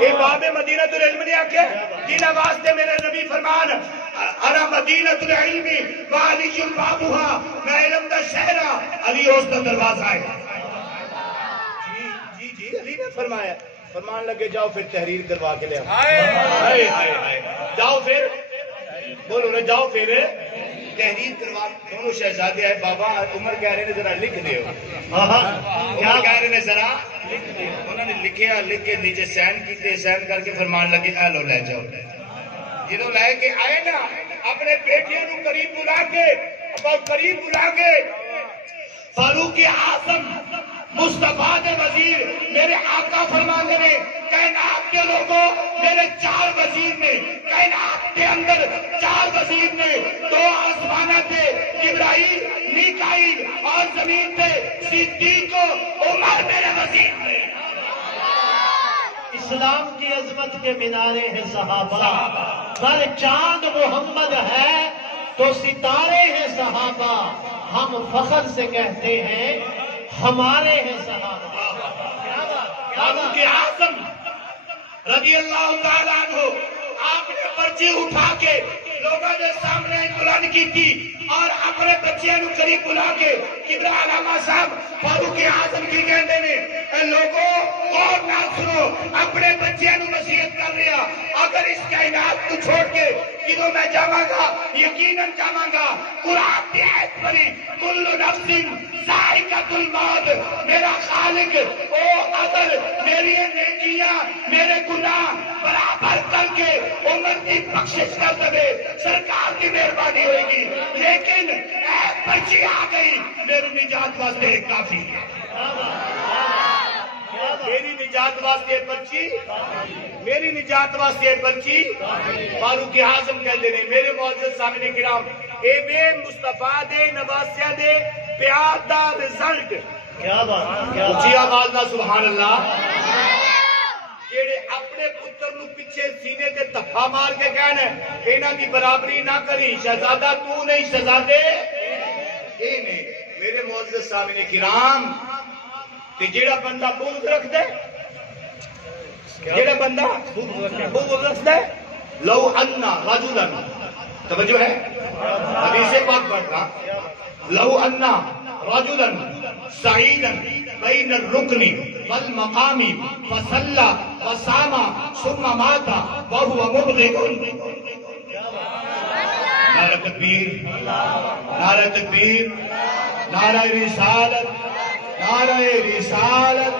اے باب مدینۃ العلم نے آکھے دین واسطے میرے نبی فرمان انا مدینۃ العلم وعلی بابها، میں علم دا شہر ہاں، علی اس دا دروازہ ہے۔ جی علی نے فرمایا، فرمان لگے جاؤ پھر تحریر کروا کے لے آؤ، جاؤ پھر بولو نا، جاؤ پھر تحریر کروا۔ دونوں شہزادے آئے، بابا عمر کہہ رہے نے ذرا لکھ دیو، عمر کہہ رہے نے ذرا لکھ دیو۔ انہوں نے لکھیا، لکھ کے نیچے سین کیتے، سین کر کے فرمان لگے اے لو لے جاؤ۔ جنہوں لے کے آئے نا اپنے بیٹیوں کو قریب بلا کے، قریب بلا کے فاروق اعظم مصطفیٰ دے وزیر میرے آقا فرماندے نے کائنات کے لوگوں میرے 4 وزیر نے، کائنات کے اندر 4 وزیر نے، 2 آسمانہ تھے جبرائیل میکائیل اور زمین پہ صدیق و عمر میرے وزیر نے۔ اسلام کی عظمت کے مینارے ہیں صحابہ، پر چاند محمد ہے تو ستارے ہیں صحابہ، ہم فخر سے کہتے ہیں ہمارے ہیں صحابہ۔ فاروق اعظم رضی اللہ تعالیٰ عنہ آپ نے پرچی اٹھا کے لوگوں کے سامنے بلند کی تھی اور اپنے بچیاں نو قریب بلا کے کبرا علامہ صاحب فاروق اعظم کی کہندے نے اے لوگوں اور نہ سنو، اپنے بچیاں نو نصیحت کر رہا، اگر اس کائنات کو چھوڑ کے کدوں میں جاواں گا، یقیناً جاواں گا، قرآن کی آیت پڑھی کل نفس ذائقۃ الموت، میرا خالق او اگر میری نیکیاں میرے گناہ برابر کر کے عمر کی بخشش کر دے سرکار کی مہربانی ہوئے گی، لیکن اے پرچی آ گئی میری نجات واسطے کافی ہے، میری نجات واسطے پرچی، میری نجات واسطے پرچی۔ فاروق اعظم کہتے ہیں میرے معزز سامنے کرام، اے بے مصطفیٰ دے نواسیہ دے پیار دا رزلٹ، کیا بات، اچھی آواز نہ سبحان اللہ، جیڑے اپنے پتر نو پیچھے سینے تے تھپا مار کے کہنا انہاں دی برابری نہ کری، شہزادہ تو نہیں شہزادے اے نے۔ میرے معزز سامنے کرام، تے جیڑا بندہ بغض رکھ دے، جیڑا بندہ بغض رکھ دے، لو انا رجلا، توجہ ہے حدیث پاک پڑھ رہا، لو انا رجلا سعیدا بین الرکن والمقام فصلى وصام ثم مات وهو مبغض، نعرہ تکبیر، نعرہ تکبیر، نعرہ رسالت، نعرہ رسالت،